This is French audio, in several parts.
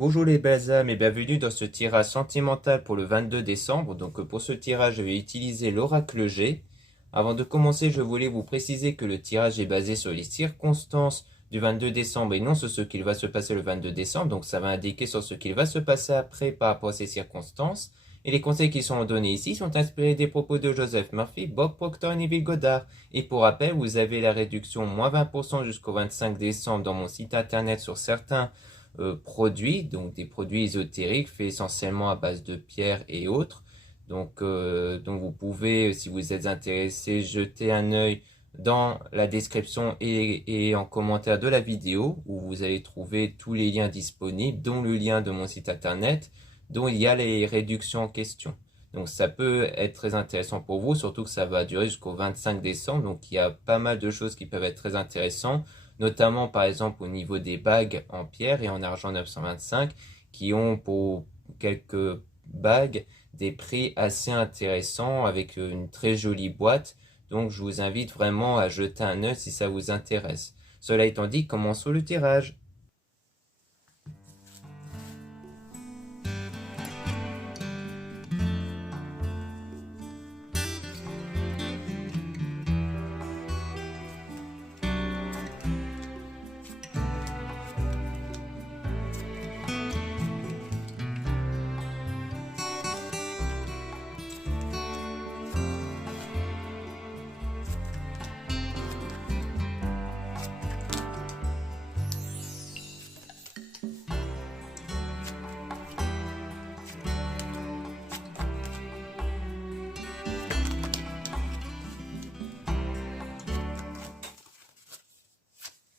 Bonjour les belles âmes et bienvenue dans ce tirage sentimental pour le 22 décembre. Donc pour ce tirage, je vais utiliser l'oracle G. Avant de commencer, je voulais vous préciser que le tirage est basé sur les circonstances du 22 décembre et non sur ce qu'il va se passer le 22 décembre. Donc ça va indiquer sur ce qu'il va se passer après par rapport à ces circonstances. Et les conseils qui sont donnés ici sont inspirés des propos de Joseph Murphy, Bob Proctor et Neville Goddard. Et pour rappel, vous avez la réduction moins 20% jusqu'au 25 décembre dans mon site internet sur certains produits, donc des produits ésotériques faits essentiellement à base de pierres et autres. Donc vous pouvez, si vous êtes intéressé, jeter un œil dans la description et en commentaire de la vidéo où vous allez trouver tous les liens disponibles, dont le lien de mon site internet, dont il y a les réductions en question. Donc ça peut être très intéressant pour vous, surtout que ça va durer jusqu'au 25 décembre, donc il y a pas mal de choses qui peuvent être très intéressantes, notamment par exemple au niveau des bagues en pierre et en argent 925, qui ont pour quelques bagues des prix assez intéressants avec une très jolie boîte. Donc je vous invite vraiment à jeter un œil si ça vous intéresse. Cela étant dit, commençons le tirage.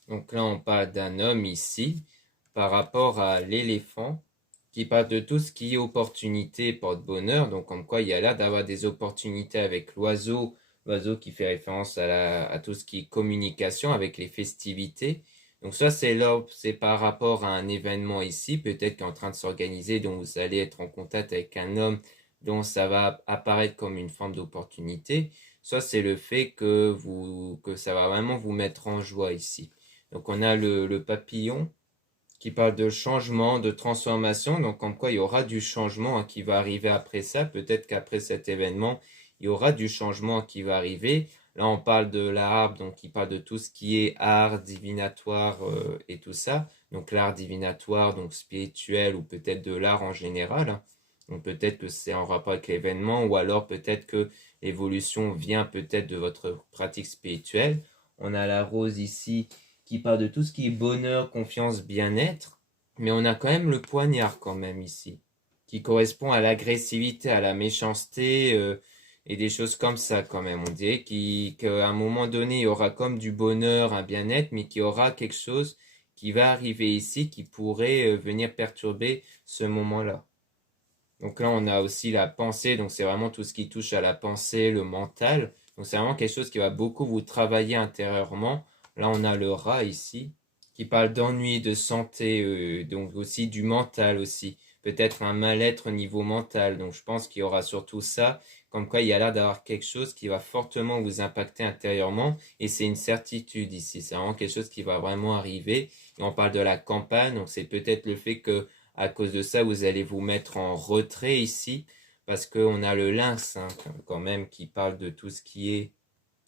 Donc là, on parle d'un homme ici par rapport à l'éléphant qui parle de tout ce qui est opportunité et porte-bonheur. Donc comme quoi, il y a l'air d'avoir des opportunités avec l'oiseau, l'oiseau qui fait référence à tout ce qui est communication avec les festivités. Donc ça, c'est par rapport à un événement ici, peut-être qui est en train de s'organiser, dont vous allez être en contact avec un homme dont ça va apparaître comme une forme d'opportunité. Soit c'est le fait que ça va vraiment vous mettre en joie ici. Donc on a le papillon qui parle de changement, de transformation, donc comme quoi il y aura du changement qui va arriver après ça, peut-être qu'après cet événement, il y aura du changement qui va arriver. Là on parle de l'arbre, donc il parle de tout ce qui est art divinatoire et tout ça, donc l'art divinatoire, donc spirituel ou peut-être de l'art en général, hein. Donc peut-être que c'est en rapport avec l'événement ou alors peut-être que l'évolution vient peut-être de votre pratique spirituelle. On a la rose ici qui parle de tout ce qui est bonheur, confiance, bien-être. Mais on a quand même le poignard quand même ici, qui correspond à l'agressivité, à la méchanceté et des choses comme ça quand même. On dirait qu'à un moment donné, il y aura comme du bonheur, un bien-être, mais qu'il y aura quelque chose qui va arriver ici qui pourrait venir perturber ce moment-là. Donc là, on a aussi la pensée, donc c'est vraiment tout ce qui touche à la pensée, le mental. Donc c'est vraiment quelque chose qui va beaucoup vous travailler intérieurement. Là, on a le rat ici, qui parle d'ennui, de santé, donc aussi du mental aussi. Peut-être un mal-être au niveau mental. Donc je pense qu'il y aura surtout ça, comme quoi il y a l'air d'avoir quelque chose qui va fortement vous impacter intérieurement. Et c'est une certitude ici. C'est vraiment quelque chose qui va vraiment arriver. Et on parle de la campagne, donc c'est peut-être le fait que à cause de ça, vous allez vous mettre en retrait ici, parce qu'on a le lynx hein, quand même qui parle de tout ce qui est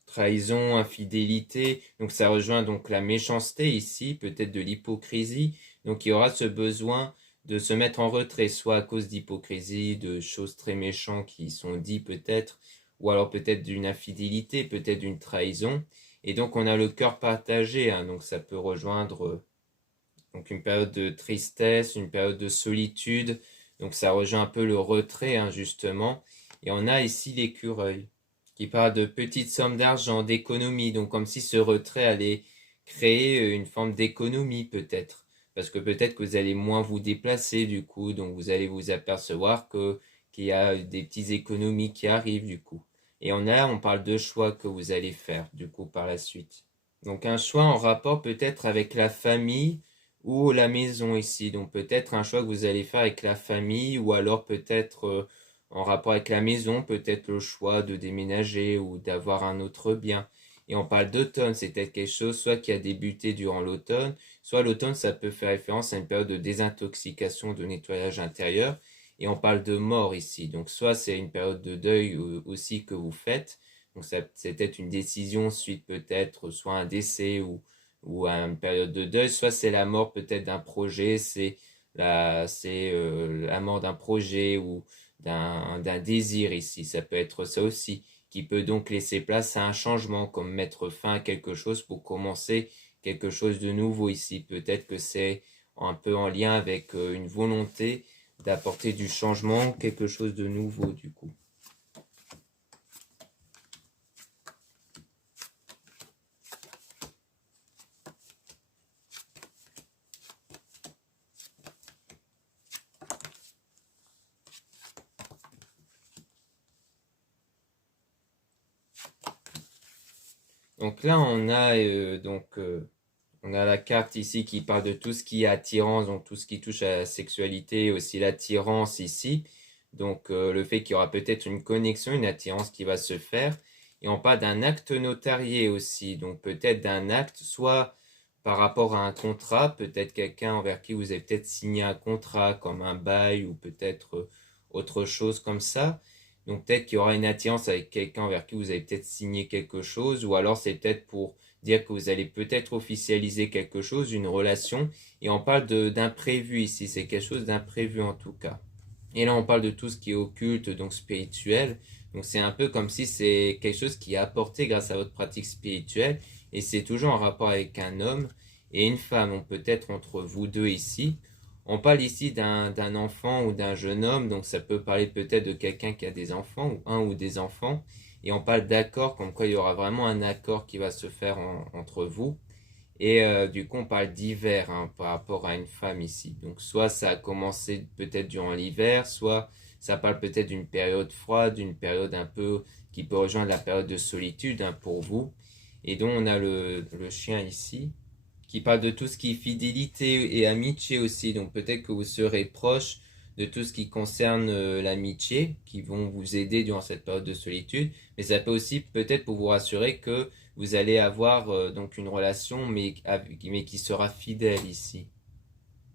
trahison, infidélité. Donc ça rejoint donc la méchanceté ici, peut-être de l'hypocrisie. Donc il y aura ce besoin de se mettre en retrait, soit à cause d'hypocrisie, de choses très méchantes qui sont dites peut-être, ou alors peut-être d'une infidélité, peut-être d'une trahison. Et donc on a le cœur partagé, hein, donc ça peut rejoindre donc une période de tristesse, une période de solitude. Donc ça rejoint un peu le retrait, hein, justement. Et on a ici l'écureuil qui parle de petites sommes d'argent, d'économie. Donc comme si ce retrait allait créer une forme d'économie peut-être. Parce que peut-être que vous allez moins vous déplacer du coup. Donc vous allez vous apercevoir qu'il y a des petites économies qui arrivent du coup. Et on parle de choix que vous allez faire du coup par la suite. Donc un choix en rapport peut-être avec la famille ou la maison ici. Donc peut-être un choix que vous allez faire avec la famille ou alors peut-être en rapport avec la maison, peut-être le choix de déménager ou d'avoir un autre bien. Et on parle d'automne, c'est peut-être quelque chose soit qui a débuté durant l'automne, soit l'automne, ça peut faire référence à une période de désintoxication, de nettoyage intérieur. Et on parle de mort ici. Donc soit c'est une période de deuil aussi que vous faites. Donc c'est peut-être une décision suite peut-être soit un décès ou à une période de deuil, soit c'est la mort peut-être d'un projet, c'est la mort d'un projet ou d'un désir ici. Ça peut être ça aussi, qui peut donc laisser place à un changement, comme mettre fin à quelque chose pour commencer quelque chose de nouveau ici. Peut-être que c'est un peu en lien avec une volonté d'apporter du changement, quelque chose de nouveau du coup. Donc là, on a la carte ici qui parle de tout ce qui est attirance, donc tout ce qui touche à la sexualité, aussi l'attirance ici. Donc le fait qu'il y aura peut-être une connexion, une attirance qui va se faire. Et on parle d'un acte notarié aussi, donc peut-être d'un acte, soit par rapport à un contrat, peut-être quelqu'un envers qui vous avez peut-être signé un contrat comme un bail ou peut-être autre chose comme ça. Donc peut-être qu'il y aura une attirance avec quelqu'un envers qui vous avez peut-être signé quelque chose, ou alors c'est peut-être pour dire que vous allez peut-être officialiser quelque chose, une relation, et on parle d'imprévu ici, c'est quelque chose d'imprévu en tout cas. Et là on parle de tout ce qui est occulte, donc spirituel, donc c'est un peu comme si c'est quelque chose qui est apporté grâce à votre pratique spirituelle, et c'est toujours en rapport avec un homme et une femme, donc peut-être entre vous deux ici. On parle ici d'un enfant ou d'un jeune homme, donc ça peut parler peut-être de quelqu'un qui a des enfants, ou un ou des enfants, et on parle d'accord, comme quoi il y aura vraiment un accord qui va se faire entre vous. Et du coup, on parle d'hiver hein, par rapport à une femme ici. Donc, soit ça a commencé peut-être durant l'hiver, soit ça parle peut-être d'une période froide, d'une période un peu qui peut rejoindre la période de solitude hein, pour vous. Et donc, on a le chien ici qui parle de tout ce qui est fidélité et amitié aussi. Donc, peut-être que vous serez proche de tout ce qui concerne l'amitié, qui vont vous aider durant cette période de solitude. Mais ça peut aussi peut-être pour vous rassurer que vous allez avoir donc une relation, mais qui sera fidèle ici.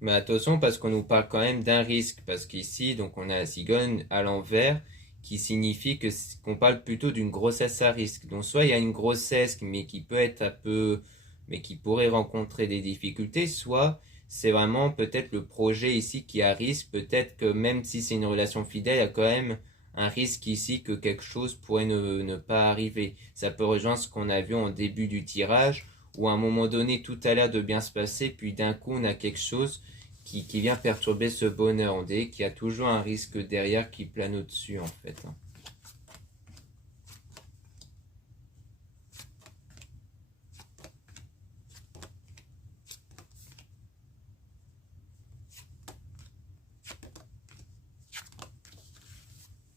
Mais attention parce qu'on nous parle quand même d'un risque, parce qu'ici, donc on a la cigogne à l'envers, qui signifie que qu'on parle plutôt d'une grossesse à risque. Donc soit il y a une grossesse, mais qui peut être un peu, mais qui pourrait rencontrer des difficultés, soit c'est vraiment peut-être le projet ici qui a risque, peut-être que même si c'est une relation fidèle, il y a quand même un risque ici que quelque chose pourrait ne pas arriver. Ça peut rejoindre ce qu'on a vu en début du tirage, où à un moment donné tout a l'air de bien se passer, puis d'un coup on a quelque chose qui vient perturber ce bonheur. On dit qu'il y a toujours un risque derrière qui plane au-dessus en fait.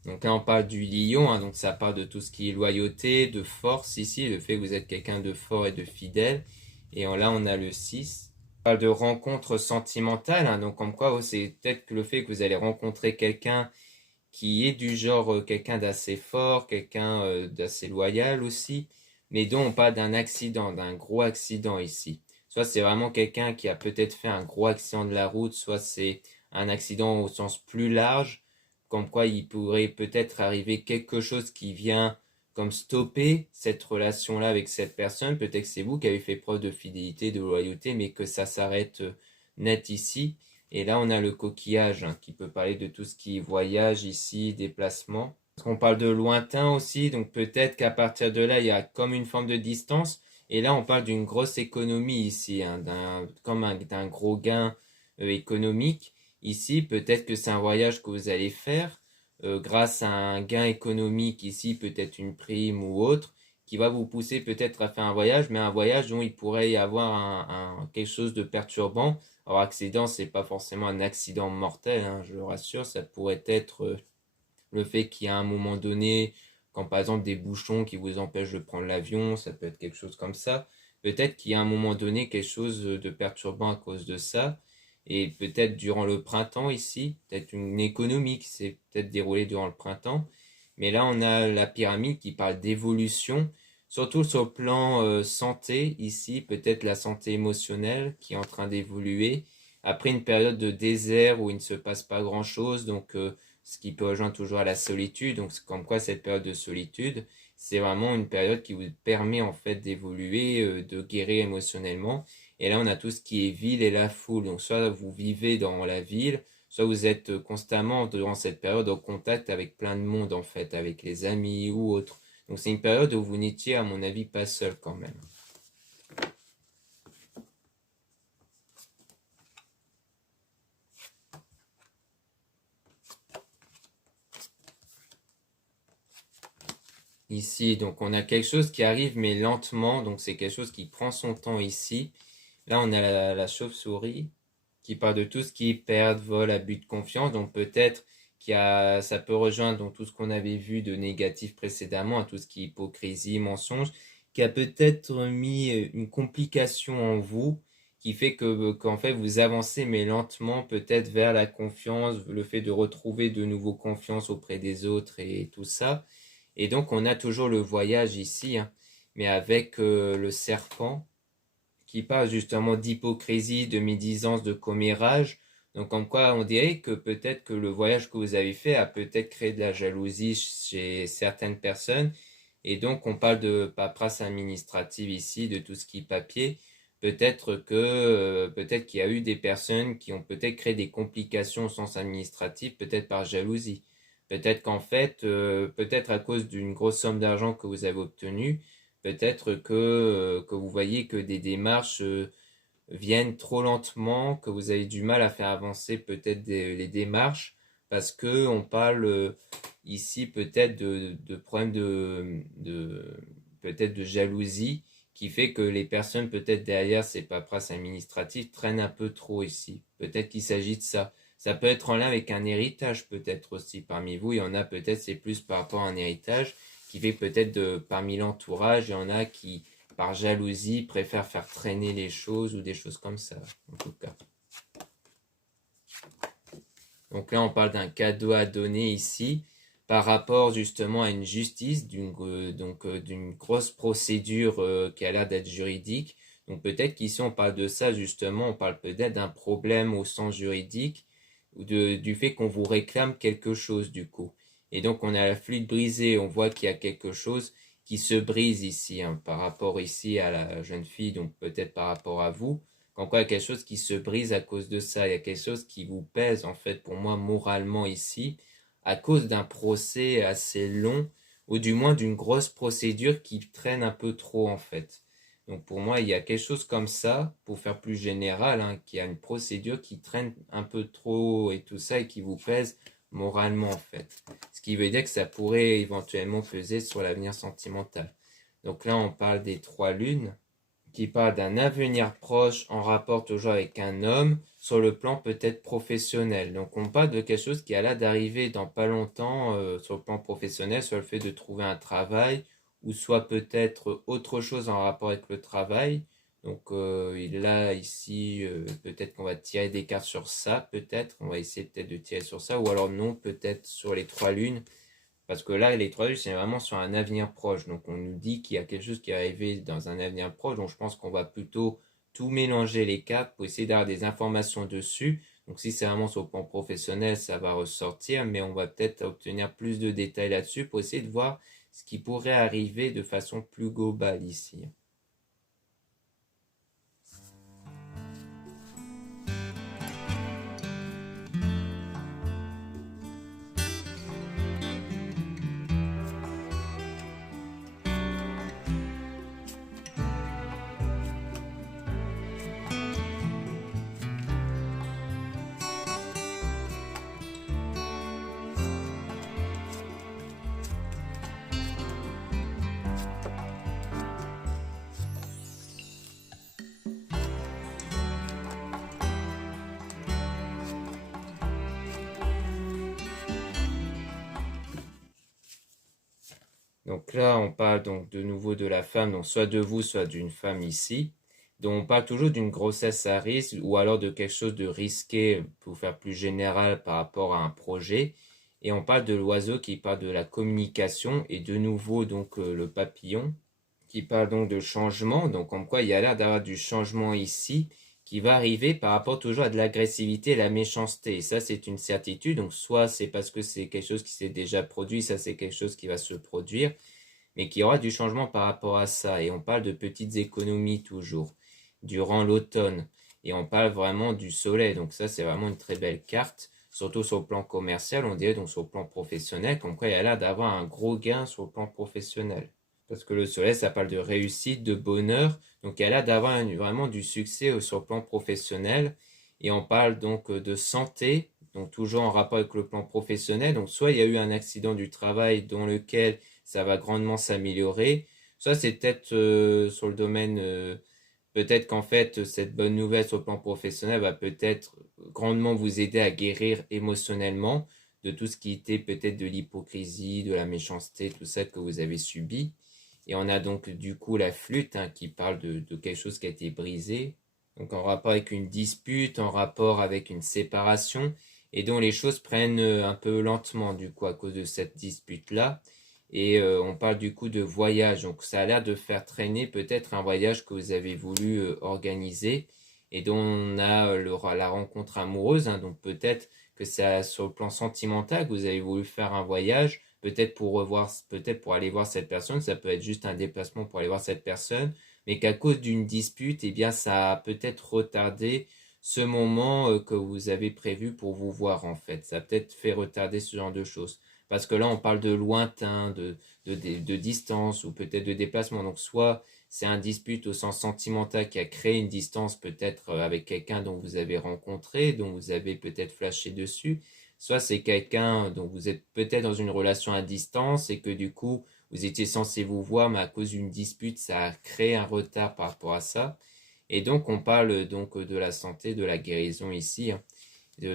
Donc là on parle du lion, hein, donc ça parle de tout ce qui est loyauté, de force ici, le fait que vous êtes quelqu'un de fort et de fidèle. Et là on a le 6. On parle de rencontre sentimentale, hein, donc comme quoi c'est peut-être que le fait que vous allez rencontrer quelqu'un qui est du genre quelqu'un d'assez fort, quelqu'un d'assez loyal aussi, mais dont on parle d'un accident, d'un gros accident ici. Soit c'est vraiment quelqu'un qui a peut-être fait un gros accident de la route, soit c'est un accident au sens plus large, comme quoi il pourrait peut-être arriver quelque chose qui vient comme stopper cette relation-là avec cette personne. Peut-être que c'est vous qui avez fait preuve de fidélité, de loyauté, mais que ça s'arrête net ici. Et là, on a le coquillage hein, qui peut parler de tout ce qui est voyage ici, déplacement. On parle de lointain aussi, donc peut-être qu'à partir de là, il y a comme une forme de distance. Et là, on parle d'une grosse économie ici, hein, d'un gros gain économique. Ici, peut-être que c'est un voyage que vous allez faire grâce à un gain économique ici, peut-être une prime ou autre, qui va vous pousser peut-être à faire un voyage, mais un voyage dont il pourrait y avoir quelque chose de perturbant. Alors, accident, c'est pas forcément un accident mortel, hein, je le rassure, ça pourrait être le fait qu'il y a un moment donné, quand par exemple des bouchons qui vous empêchent de prendre l'avion, ça peut être quelque chose comme ça. Peut-être qu'il y a un moment donné quelque chose de perturbant à cause de ça. Et peut-être durant le printemps ici, peut-être une économie qui s'est peut-être déroulée durant le printemps. Mais là, on a la pyramide qui parle d'évolution, surtout sur le plan santé ici, peut-être la santé émotionnelle qui est en train d'évoluer. Après une période de désert où il ne se passe pas grand-chose, donc ce qui peut rejoindre toujours à la solitude, donc c'est comme quoi cette période de solitude, c'est vraiment une période qui vous permet en fait d'évoluer, de guérir émotionnellement. Et là, on a tout ce qui est ville et la foule. Donc soit vous vivez dans la ville, soit vous êtes constamment durant cette période en contact avec plein de monde en fait, avec les amis ou autres. Donc c'est une période où vous n'étiez à mon avis pas seul quand même. Ici, donc on a quelque chose qui arrive mais lentement, donc c'est quelque chose qui prend son temps ici. Là on a la chauve-souris qui parle de tout ce qui est perte, vol, abus de confiance, donc peut-être ça peut rejoindre donc tout ce qu'on avait vu de négatif précédemment, à tout ce qui est hypocrisie, mensonge, qui a peut-être mis une complication en vous, qui fait qu'en fait vous avancez mais lentement peut-être vers la confiance, le fait de retrouver de nouveau confiance auprès des autres et tout ça. Et donc on a toujours le voyage ici, hein, mais avec le serpent qui parle justement d'hypocrisie, de médisance, de commérage. Donc comme quoi on dirait que peut-être que le voyage que vous avez fait a peut-être créé de la jalousie chez certaines personnes. Et donc on parle de paperasse administrative ici, de tout ce qui est papier. Peut-être qu'il y a eu des personnes qui ont peut-être créé des complications au sens administratif, peut-être par jalousie. Peut-être qu'en fait, peut-être à cause d'une grosse somme d'argent que vous avez obtenue, peut-être que vous voyez que des démarches viennent trop lentement, que vous avez du mal à faire avancer peut-être les démarches, parce que on parle ici peut-être de problèmes peut-être de jalousie, qui fait que les personnes peut-être derrière ces paperasses administratives traînent un peu trop ici. Peut-être qu'il s'agit de ça. Ça peut être en lien avec un héritage peut-être aussi parmi vous. Il y en a peut-être c'est plus par rapport à un héritage qui fait peut-être parmi l'entourage, il y en a qui par jalousie préfèrent faire traîner les choses ou des choses comme ça en tout cas. Donc là on parle d'un cadeau à donner ici par rapport justement à une justice, d'une grosse procédure qui a l'air d'être juridique. Donc peut-être qu'ici on parle de ça justement, on parle peut-être d'un problème au sens juridique ou du fait qu'on vous réclame quelque chose du coup. Et donc on a la flûte brisée, on voit qu'il y a quelque chose qui se brise ici, hein, par rapport ici à la jeune fille, donc peut-être par rapport à vous. Quand quoi il y a quelque chose qui se brise à cause de ça, il y a quelque chose qui vous pèse en fait pour moi moralement ici, à cause d'un procès assez long, ou du moins d'une grosse procédure qui traîne un peu trop en fait. Donc pour moi, il y a quelque chose comme ça, pour faire plus général, hein, qui a une procédure qui traîne un peu trop et tout ça, et qui vous pèse moralement en fait. Ce qui veut dire que ça pourrait éventuellement peser sur l'avenir sentimental. Donc là, on parle des trois lunes, qui parle d'un avenir proche en rapport toujours avec un homme sur le plan peut-être professionnel. Donc on parle de quelque chose qui a l'air d'arriver dans pas longtemps sur le plan professionnel, sur le fait de trouver un travail ou soit peut-être autre chose en rapport avec le travail. Donc là ici peut-être qu'on va tirer des cartes sur ça, peut-être on va essayer peut-être de tirer sur ça ou alors non peut-être sur les trois lunes. Parce que là, les trois lunes, c'est vraiment sur un avenir proche. Donc, on nous dit qu'il y a quelque chose qui est arrivé dans un avenir proche. Donc, je pense qu'on va plutôt tout mélanger les cartes pour essayer d'avoir des informations dessus. Donc, si c'est vraiment sur le plan professionnel, ça va ressortir. Mais on va peut-être obtenir plus de détails là-dessus pour essayer de voir ce qui pourrait arriver de façon plus globale ici. Donc là, on parle donc de nouveau de la femme, donc soit de vous, soit d'une femme ici. Donc on parle toujours d'une grossesse à risque ou alors de quelque chose de risqué pour faire plus général par rapport à un projet. Et on parle de l'oiseau qui parle de la communication et de nouveau donc le papillon qui parle donc de changement, donc comme quoi il y a l'air d'avoir du changement ici qui va arriver par rapport toujours à de l'agressivité et la méchanceté. Et ça, c'est une certitude. Donc soit c'est parce que c'est quelque chose qui s'est déjà produit, ça c'est quelque chose qui va se produire, mais qu'il y aura du changement par rapport à ça. Et on parle de petites économies toujours, durant l'automne. Et on parle vraiment du soleil. Donc ça, c'est vraiment une très belle carte, surtout sur le plan commercial, on dirait, donc sur le plan professionnel, comme quoi il y a l'air d'avoir un gros gain sur le plan professionnel. Parce que le soleil, ça parle de réussite, de bonheur. Donc il y a l'air d'avoir vraiment du succès sur le plan professionnel. Et on parle donc de santé, donc toujours en rapport avec le plan professionnel. Donc soit il y a eu un accident du travail dans lequel ça va grandement s'améliorer. Ça, c'est peut-être sur le domaine, peut-être qu'en fait, cette bonne nouvelle sur le plan professionnel va peut-être grandement vous aider à guérir émotionnellement de tout ce qui était peut-être de l'hypocrisie, de la méchanceté, tout ça que vous avez subi. Et on a donc du coup la flûte hein, qui parle de quelque chose qui a été brisé, donc en rapport avec une dispute, en rapport avec une séparation, et dont les choses prennent un peu lentement du coup à cause de cette dispute-là. Et on parle du coup de voyage, donc ça a l'air de faire traîner peut-être un voyage que vous avez voulu organiser et dont on a la rencontre amoureuse, hein, donc peut-être que ça sur le plan sentimental que vous avez voulu faire un voyage, peut-être pour revoir, peut-être pour aller voir cette personne, ça peut être juste un déplacement pour aller voir cette personne, mais qu'à cause d'une dispute, eh bien ça a peut-être retardé ce moment que vous avez prévu pour vous voir en fait. Ça a peut-être fait retarder ce genre de choses. Parce que là, on parle de lointain, de distance ou peut-être de déplacement. Donc, soit c'est un dispute au sens sentimental qui a créé une distance peut-être avec quelqu'un dont vous avez rencontré, dont vous avez peut-être flashé dessus. Soit c'est quelqu'un dont vous êtes peut-être dans une relation à distance et que du coup, vous étiez censé vous voir, mais à cause d'une dispute, ça a créé un retard par rapport à ça. Et donc, on parle donc de la santé, de la guérison ici, hein,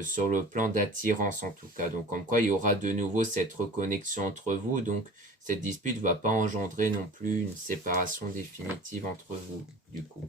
sur le plan d'attirance en tout cas. Donc comme quoi il y aura de nouveau cette reconnexion entre vous. Donc cette dispute ne va pas engendrer non plus une séparation définitive entre vous du coup.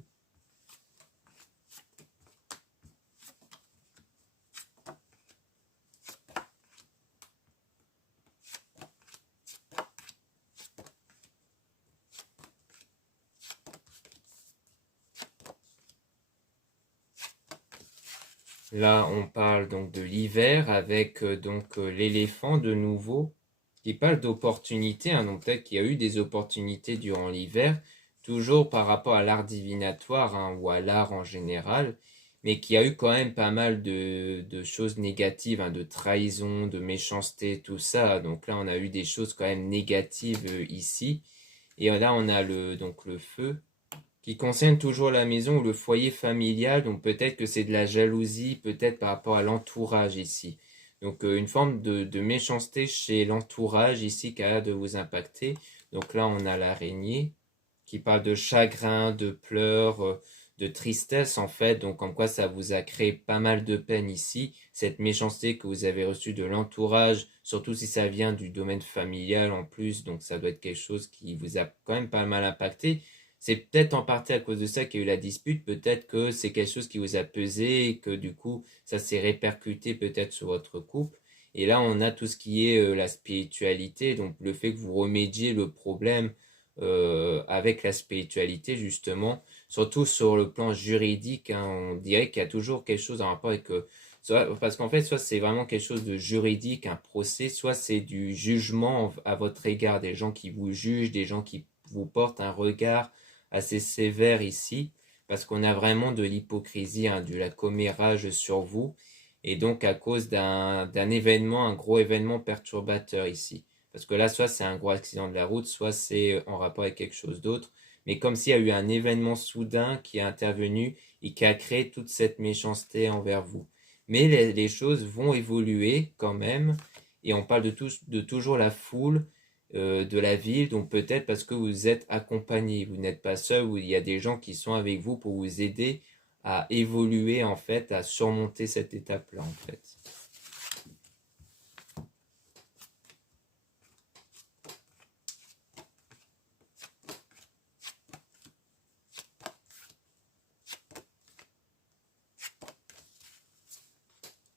Là on parle donc de l'hiver avec l'éléphant de nouveau qui parle d'opportunités. Hein, donc peut-être qu'il y a eu des opportunités durant l'hiver, toujours par rapport à l'art divinatoire hein, ou à l'art en général, mais qu'il y a eu quand même pas mal de choses négatives, hein, de trahison, de méchanceté, tout ça. Donc là, on a eu des choses quand même négatives ici. Et là, on a donc le feu qui concerne toujours la maison ou le foyer familial. Donc peut-être que c'est de la jalousie, peut-être par rapport à l'entourage ici. Donc une forme de méchanceté chez l'entourage ici qui a l'air de vous impacter. Donc là, on a l'araignée qui parle de chagrin, de pleurs, de tristesse en fait. Donc comme quoi ça vous a créé pas mal de peine ici. Cette méchanceté que vous avez reçue de l'entourage, surtout si ça vient du domaine familial en plus. Donc ça doit être quelque chose qui vous a quand même pas mal impacté. C'est peut-être en partie à cause de ça qu'il y a eu la dispute, peut-être que c'est quelque chose qui vous a pesé et que du coup ça s'est répercuté peut-être sur votre couple. Et là on a tout ce qui est la spiritualité, donc le fait que vous remédiez le problème avec la spiritualité justement, surtout sur le plan juridique, hein, on dirait qu'il y a toujours quelque chose en rapport avec... parce qu'en fait, soit c'est vraiment quelque chose de juridique, un procès, soit c'est du jugement à votre égard, des gens qui vous jugent, des gens qui vous portent un regard assez sévère ici, parce qu'on a vraiment de l'hypocrisie, hein, de la commérage sur vous, et donc à cause d'un événement, un gros événement perturbateur ici. Parce que là, soit c'est un gros accident de la route, soit c'est en rapport avec quelque chose d'autre, mais comme s'il y a eu un événement soudain qui est intervenu et qui a créé toute cette méchanceté envers vous. Mais les choses vont évoluer quand même, et on parle de toujours la foule, de la ville, donc peut-être parce que vous êtes accompagné, vous n'êtes pas seul, où il y a des gens qui sont avec vous pour vous aider à évoluer en fait, à surmonter cette étape-là en fait.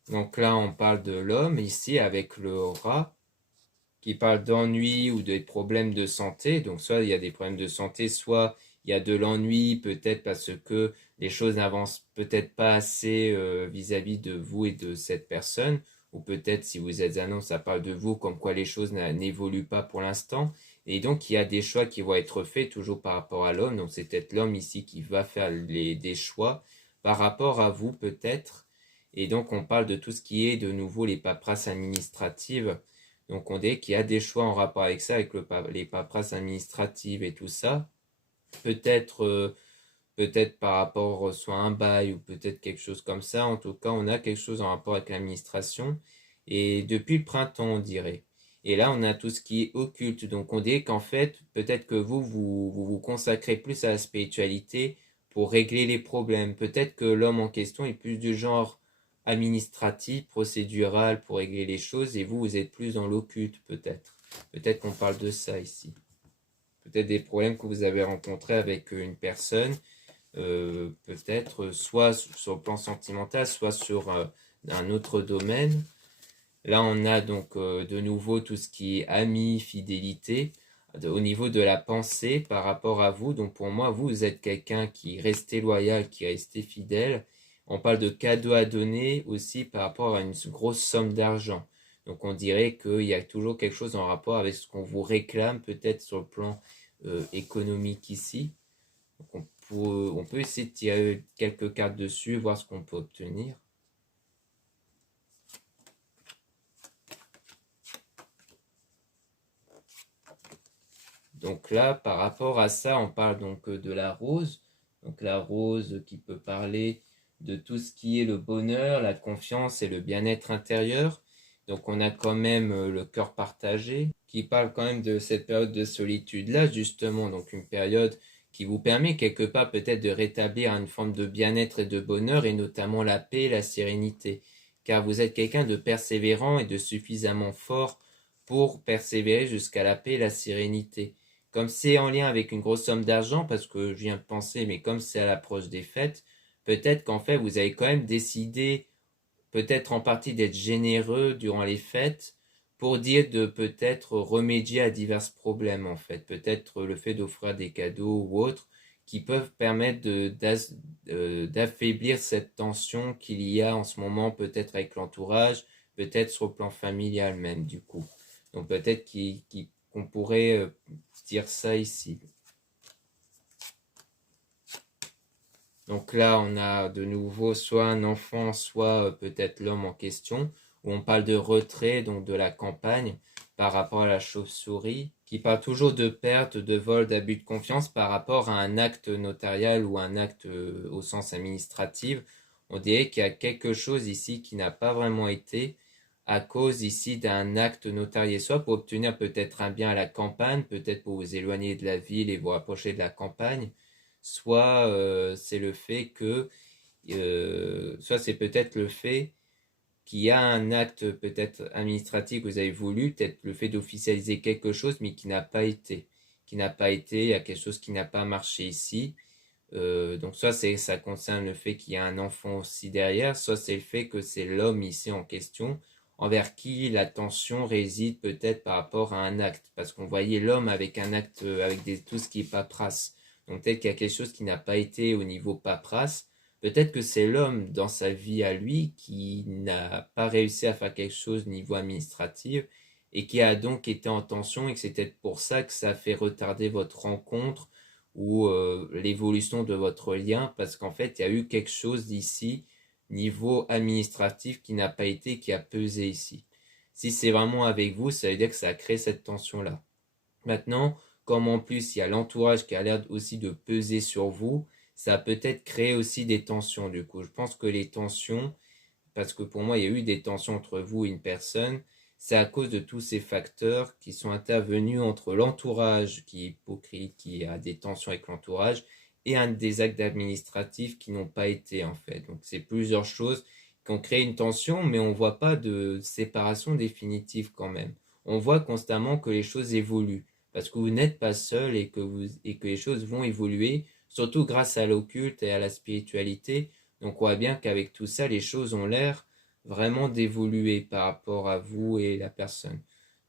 Donc là, on parle de l'homme ici avec le rat qui parle d'ennui ou de problèmes de santé. Donc soit il y a des problèmes de santé, soit il y a de l'ennui, peut-être parce que les choses n'avancent peut-être pas assez vis-à-vis de vous et de cette personne. Ou peut-être si vous êtes un homme, ça parle de vous, comme quoi les choses n'évoluent pas pour l'instant. Et donc il y a des choix qui vont être faits toujours par rapport à l'homme. Donc c'est peut-être l'homme ici qui va faire des choix par rapport à vous peut-être. Et donc on parle de tout ce qui est de nouveau les paperasses administratives. Donc on dit qu'il y a des choix en rapport avec ça, avec les paperasses administratives et tout ça. Peut-être peut-être par rapport soit à un bail ou peut-être quelque chose comme ça. En tout cas, on a quelque chose en rapport avec l'administration. Et depuis le printemps, on dirait. Et là, on a tout ce qui est occulte. Donc on dit qu'en fait, peut-être que vous consacrez plus à la spiritualité pour régler les problèmes. Peut-être que l'homme en question est plus du genre administratif, procédural pour régler les choses, et vous êtes plus dans l'occulte, peut-être. Peut-être qu'on parle de ça ici. Peut-être des problèmes que vous avez rencontrés avec une personne, peut-être soit sur le plan sentimental, soit sur un autre domaine. Là, on a donc de nouveau tout ce qui est amis, fidélité, au niveau de la pensée par rapport à vous. Donc pour moi, vous êtes quelqu'un qui est resté loyal, qui est resté fidèle. On parle de cadeaux à donner aussi par rapport à une grosse somme d'argent. Donc on dirait qu'il y a toujours quelque chose en rapport avec ce qu'on vous réclame, peut-être sur le plan économique ici. Donc on peut essayer de tirer quelques cartes dessus, voir ce qu'on peut obtenir. Donc là, par rapport à ça, on parle donc de la rose. Donc la rose qui peut parler de tout ce qui est le bonheur, la confiance et le bien-être intérieur. Donc on a quand même le cœur partagé qui parle quand même de cette période de solitude-là, justement. Donc une période qui vous permet quelque part peut-être de rétablir une forme de bien-être et de bonheur et notamment la paix et la sérénité. Car vous êtes quelqu'un de persévérant et de suffisamment fort pour persévérer jusqu'à la paix et la sérénité. Comme c'est en lien avec une grosse somme d'argent, parce que je viens de penser, mais comme c'est à l'approche des fêtes, peut-être qu'en fait vous avez quand même décidé, peut-être en partie d'être généreux durant les fêtes, pour dire de peut-être remédier à divers problèmes en fait. Peut-être le fait d'offrir des cadeaux ou autres qui peuvent permettre d'affaiblir cette tension qu'il y a en ce moment, peut-être avec l'entourage, peut-être sur le plan familial même du coup. Donc peut-être qu'on pourrait dire ça ici. Donc là, on a de nouveau soit un enfant, soit peut-être l'homme en question, où on parle de retrait, donc de la campagne, par rapport à la chauve-souris, qui parle toujours de perte, de vol, d'abus de confiance par rapport à un acte notarial ou un acte au sens administratif. On dirait qu'il y a quelque chose ici qui n'a pas vraiment été à cause ici d'un acte notarié, soit pour obtenir peut-être un bien à la campagne, peut-être pour vous éloigner de la ville et vous rapprocher de la campagne, soit c'est le fait que, soit c'est peut-être le fait qu'il y a un acte peut-être administratif que vous avez voulu, peut-être le fait d'officialiser quelque chose, mais qui n'a pas été. Qui n'a pas été, il y a quelque chose qui n'a pas marché ici. Donc soit ça concerne le fait qu'il y a un enfant aussi derrière, soit c'est le fait que c'est l'homme ici en question, envers qui la tension réside peut-être par rapport à un acte. Parce qu'on voyait l'homme avec un acte, avec tout ce qui est paperasse. Donc peut-être qu'il y a quelque chose qui n'a pas été au niveau paperasse. Peut-être que c'est l'homme dans sa vie à lui qui n'a pas réussi à faire quelque chose au niveau administratif et qui a donc été en tension et que c'est peut-être pour ça que ça a fait retarder votre rencontre ou l'évolution de votre lien parce qu'en fait il y a eu quelque chose d'ici niveau administratif qui n'a pas été, qui a pesé ici. Si c'est vraiment avec vous, ça veut dire que ça a créé cette tension là. Maintenant, comme en plus il y a l'entourage qui a l'air aussi de peser sur vous, ça a peut-être créé aussi des tensions du coup. Je pense que les tensions, parce que pour moi il y a eu des tensions entre vous et une personne, c'est à cause de tous ces facteurs qui sont intervenus entre l'entourage qui est hypocrite, qui a des tensions avec l'entourage, et un des actes administratifs qui n'ont pas été en fait. Donc c'est plusieurs choses qui ont créé une tension, mais on ne voit pas de séparation définitive quand même. On voit constamment que les choses évoluent, parce que vous n'êtes pas seul et que les choses vont évoluer, surtout grâce à l'occulte et à la spiritualité. Donc on voit bien qu'avec tout ça, les choses ont l'air vraiment d'évoluer par rapport à vous et la personne.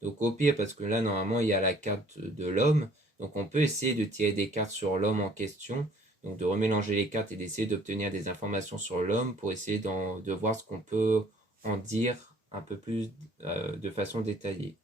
Donc au pire, parce que là normalement il y a la carte de l'homme, donc on peut essayer de tirer des cartes sur l'homme en question, donc de remélanger les cartes et d'essayer d'obtenir des informations sur l'homme pour essayer de voir ce qu'on peut en dire un peu plus de façon détaillée.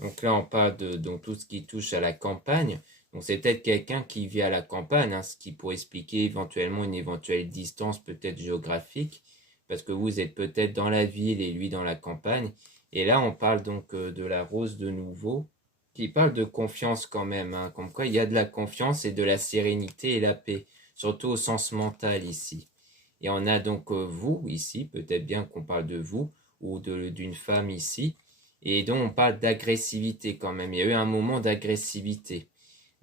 Donc là, on parle de donc, tout ce qui touche à la campagne. Donc c'est peut-être quelqu'un qui vit à la campagne, hein, ce qui pourrait expliquer éventuellement une éventuelle distance peut-être géographique, parce que vous êtes peut-être dans la ville et lui dans la campagne. Et là, on parle donc de la rose de nouveau, qui parle de confiance quand même, hein, comme quoi il y a de la confiance et de la sérénité et la paix, surtout au sens mental ici. Et on a donc vous ici, peut-être bien qu'on parle de vous ou d'une femme ici. Et donc on parle d'agressivité quand même. Il y a eu un moment d'agressivité.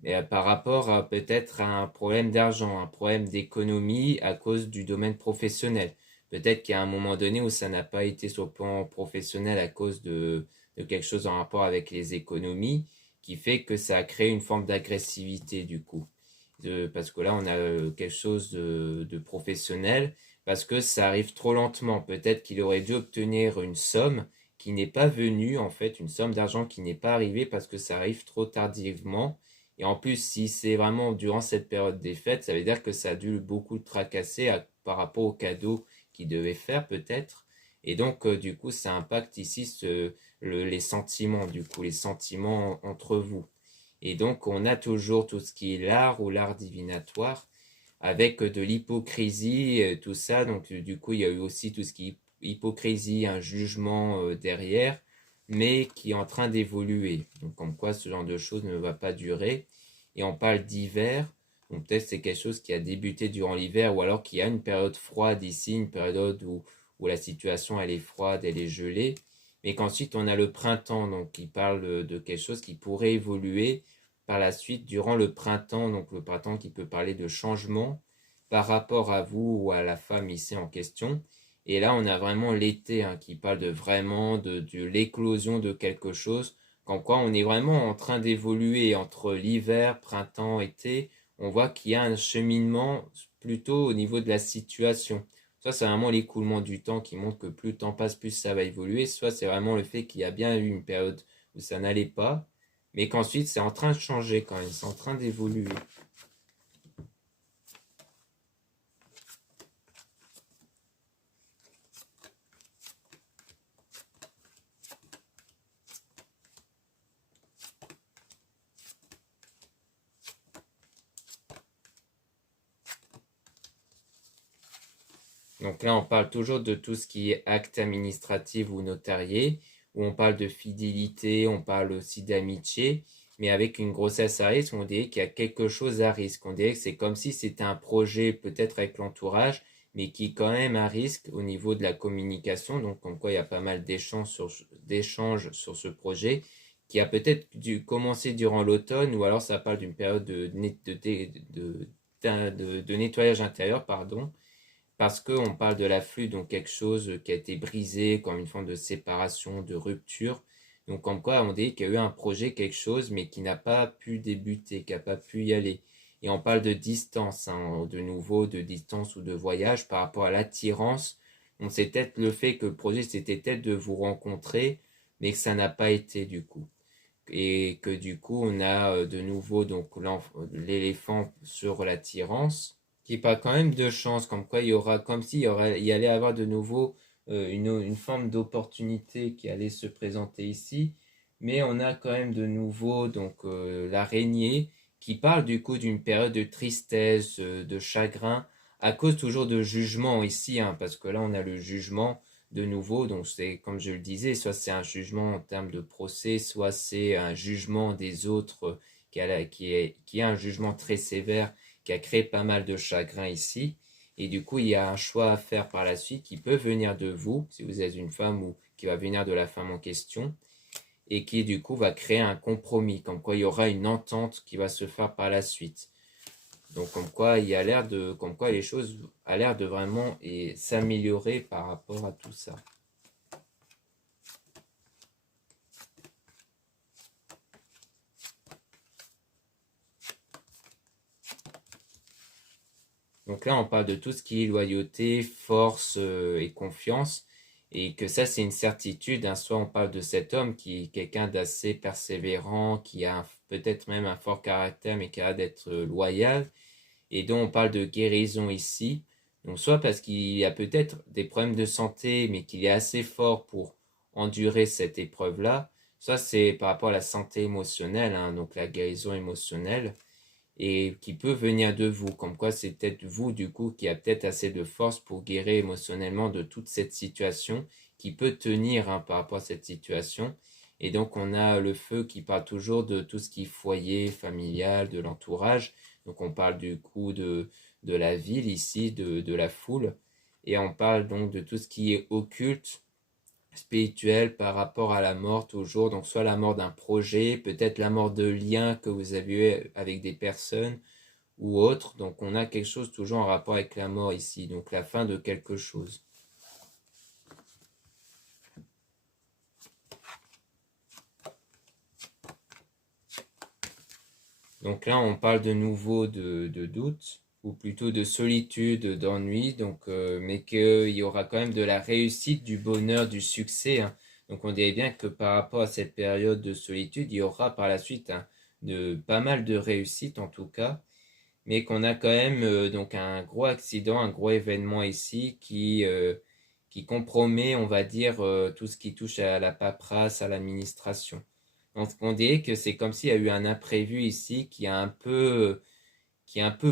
Mais par rapport à peut-être à un problème d'argent, un problème d'économie à cause du domaine professionnel. Peut-être qu'il y a un moment donné où ça n'a pas été sur le plan professionnel à cause de quelque chose en rapport avec les économies qui fait que ça a créé une forme d'agressivité du coup. Parce que là, on a quelque chose de professionnel, parce que ça arrive trop lentement. Peut-être qu'il aurait dû obtenir une somme qui n'est pas venue, en fait, une somme d'argent qui n'est pas arrivée parce que ça arrive trop tardivement. Et en plus, si c'est vraiment durant cette période des fêtes, ça veut dire que ça a dû beaucoup le tracasser par rapport au cadeau qu'il devait faire, peut-être. Et donc, du coup, ça impacte ici les sentiments, du coup, les sentiments entre vous. Et donc, on a toujours tout ce qui est l'art ou l'art divinatoire, avec de l'hypocrisie, tout ça. Donc, du coup, il y a eu aussi tout ce qui est hypocrisie, un jugement derrière, mais qui est en train d'évoluer. Donc, comme quoi ce genre de choses ne va pas durer. Et on parle d'hiver. Donc, peut-être c'est quelque chose qui a débuté durant l'hiver, ou alors qu'il y a une période froide ici, une période où la situation elle est froide, elle est gelée. Mais qu'ensuite on a le printemps, donc qui parle de quelque chose qui pourrait évoluer par la suite durant le printemps, donc le printemps qui peut parler de changement par rapport à vous ou à la femme ici en question. Et là, on a vraiment l'été hein, qui parle de vraiment de l'éclosion de quelque chose, comme quoi on est vraiment en train d'évoluer entre l'hiver, printemps, été. On voit qu'il y a un cheminement plutôt au niveau de la situation. Soit c'est vraiment l'écoulement du temps qui montre que plus le temps passe, plus ça va évoluer. Soit c'est vraiment le fait qu'il y a bien eu une période où ça n'allait pas mais qu'ensuite c'est en train de changer quand même, c'est en train d'évoluer. Donc là, on parle toujours de tout ce qui est acte administratif ou notarié, où on parle de fidélité, on parle aussi d'amitié, mais avec une grossesse à risque, on dirait qu'il y a quelque chose à risque. On dirait que c'est comme si c'était un projet peut-être avec l'entourage, mais qui est quand même à risque au niveau de la communication. Donc comme quoi il y a pas mal d'échanges sur ce projet, qui a peut-être dû commencer durant l'automne, ou alors ça parle d'une période de nettoyage intérieur, pardon parce qu'on parle de l'afflux, donc quelque chose qui a été brisé, comme une forme de séparation, de rupture. Donc comme quoi on dit qu'il y a eu un projet, quelque chose, mais qui n'a pas pu débuter, qui n'a pas pu y aller. Et on parle de distance, hein, de nouveau, de distance ou de voyage par rapport à l'attirance. On sait peut-être le fait que le projet c'était peut-être de vous rencontrer, mais que ça n'a pas été du coup. Et que du coup on a de nouveau donc l'éléphant sur l'attirance qui parle quand même de chance, comme quoi il y aura, comme s'il il y allait avoir de nouveau une forme d'opportunité qui allait se présenter ici, mais on a quand même de nouveau donc l'araignée qui parle du coup d'une période de tristesse, de chagrin, à cause toujours de jugement ici, hein, parce que là on a le jugement de nouveau, donc c'est comme je le disais, soit c'est un jugement en termes de procès, soit c'est un jugement des autres qui est un jugement très sévère qui a créé pas mal de chagrin ici. Et du coup, il y a un choix à faire par la suite qui peut venir de vous, si vous êtes une femme ou qui va venir de la femme en question, et qui du coup va créer un compromis, comme quoi il y aura une entente qui va se faire par la suite. Donc comme quoi il y a l'air de, comme quoi les choses a l'air de vraiment s'améliorer par rapport à tout ça. Donc là, on parle de tout ce qui est loyauté, force et confiance. Et que ça, c'est une certitude. Hein. Soit on parle de cet homme qui est quelqu'un d'assez persévérant, qui a peut-être même un fort caractère, mais qui a d'être loyal. Et dont on parle de guérison ici. Donc soit parce qu'il y a peut-être des problèmes de santé, mais qu'il est assez fort pour endurer cette épreuve-là. Soit c'est par rapport à la santé émotionnelle, hein, donc la guérison émotionnelle et qui peut venir de vous, comme quoi c'est peut-être vous du coup qui a peut-être assez de force pour guérir émotionnellement de toute cette situation, qui peut tenir hein, par rapport à cette situation. Et donc on a le feu qui parle toujours de tout ce qui est foyer, familial, de l'entourage. Donc on parle du coup de la ville ici, de la foule. Et on parle donc de tout ce qui est occulte, spirituel par rapport à la mort toujours, donc soit la mort d'un projet, peut-être la mort de liens que vous avez eu avec des personnes ou autres, donc on a quelque chose toujours en rapport avec la mort ici, donc la fin de quelque chose. Donc là on parle de nouveau de doute, ou plutôt de solitude, d'ennui, donc, mais qu'il y aura quand même de la réussite, du bonheur, du succès. Hein. Donc on dirait bien que par rapport à cette période de solitude, il y aura par la suite hein, pas mal de réussite en tout cas, mais qu'on a quand même donc un gros accident, un gros événement ici qui compromet, on va dire, tout ce qui touche à la paperasse, à l'administration. Donc on dirait que c'est comme s'il y a eu un imprévu ici qui a un peu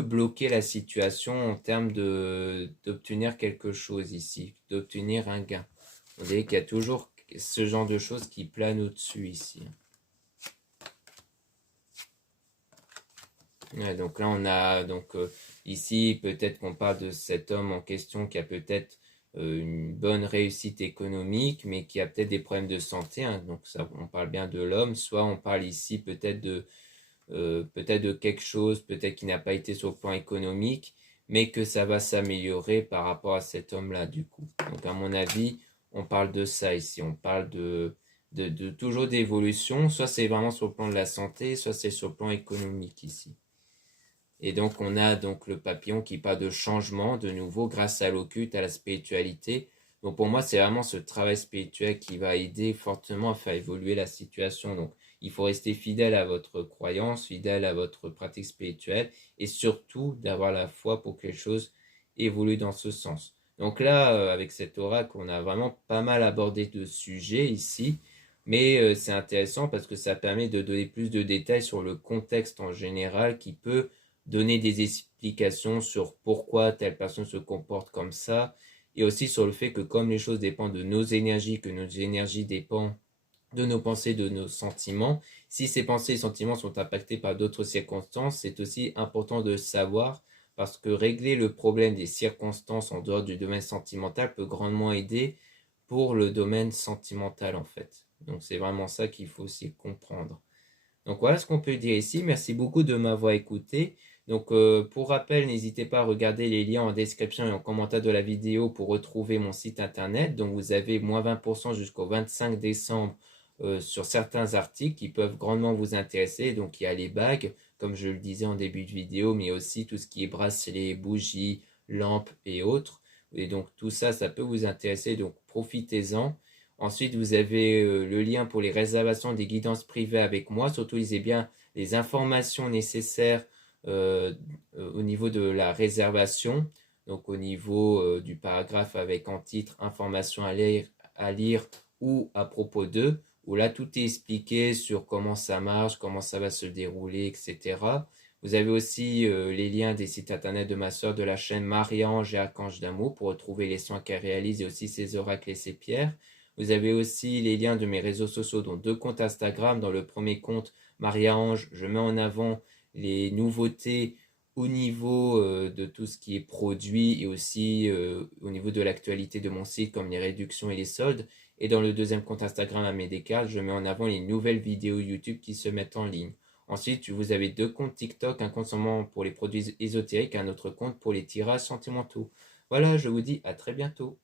bloqué la situation en termes d'obtenir quelque chose ici, d'obtenir un gain. On dirait qu'il y a toujours ce genre de choses qui planent au-dessus ici. Ouais, donc là, on a donc ici peut-être qu'on parle de cet homme en question qui a peut-être une bonne réussite économique, mais qui a peut-être des problèmes de santé. Hein, donc ça, on parle bien de l'homme. Soit on parle ici peut-être de quelque chose, peut-être qui n'a pas été sur le plan économique, mais que ça va s'améliorer par rapport à cet homme-là du coup. Donc à mon avis, on parle de ça ici. On parle de toujours d'évolution. Soit c'est vraiment sur le plan de la santé, soit c'est sur le plan économique ici. Et donc on a donc le papillon qui parle de changement de nouveau grâce à l'occulte, à la spiritualité. Donc pour moi c'est vraiment ce travail spirituel qui va aider fortement à faire évoluer la situation. Donc il faut rester fidèle à votre croyance, fidèle à votre pratique spirituelle et surtout d'avoir la foi pour que les choses évoluent dans ce sens. Donc là avec cet oracle on a vraiment pas mal abordé de sujets ici. Mais c'est intéressant parce que ça permet de donner plus de détails sur le contexte en général qui peut donner des explications sur pourquoi telle personne se comporte comme ça, et aussi sur le fait que comme les choses dépendent de nos énergies, que nos énergies dépendent de nos pensées, de nos sentiments, si ces pensées et sentiments sont impactés par d'autres circonstances, c'est aussi important de le savoir parce que régler le problème des circonstances en dehors du domaine sentimental peut grandement aider pour le domaine sentimental en fait. Donc c'est vraiment ça qu'il faut aussi comprendre. Donc voilà ce qu'on peut dire ici. Merci beaucoup de m'avoir écouté. Donc pour rappel, n'hésitez pas à regarder les liens en description et en commentaire de la vidéo pour retrouver mon site internet. Donc vous avez moins 20% jusqu'au 25 décembre sur certains articles qui peuvent grandement vous intéresser. Donc il y a les bagues, comme je le disais en début de vidéo, mais aussi tout ce qui est bracelets, bougies, lampes et autres. Et donc tout ça, ça peut vous intéresser. Donc profitez-en. Ensuite, vous avez le lien pour les réservations des guidances privées avec moi. Surtout, lisez bien les informations nécessaires euh, au niveau de la réservation. Donc, au niveau du paragraphe avec en titre informations à lire ou à propos d'eux, où là, tout est expliqué sur comment ça marche, comment ça va se dérouler, etc. Vous avez aussi les liens des sites internet de ma soeur de la chaîne Marie-Ange et Archange d'amour pour retrouver les soins qu'elle réalise et aussi ses oracles et ses pierres. Vous avez aussi les liens de mes réseaux sociaux, dont deux comptes Instagram. Dans le premier compte, Maria Ange, je mets en avant les nouveautés au niveau de tout ce qui est produit et aussi au niveau de l'actualité de mon site comme les réductions et les soldes. Et dans le deuxième compte Instagram à Médécal, je mets en avant les nouvelles vidéos YouTube qui se mettent en ligne. Ensuite, vous avez deux comptes TikTok, un compte seulement pour les produits ésotériques, un autre compte pour les tirages sentimentaux. Voilà, je vous dis à très bientôt.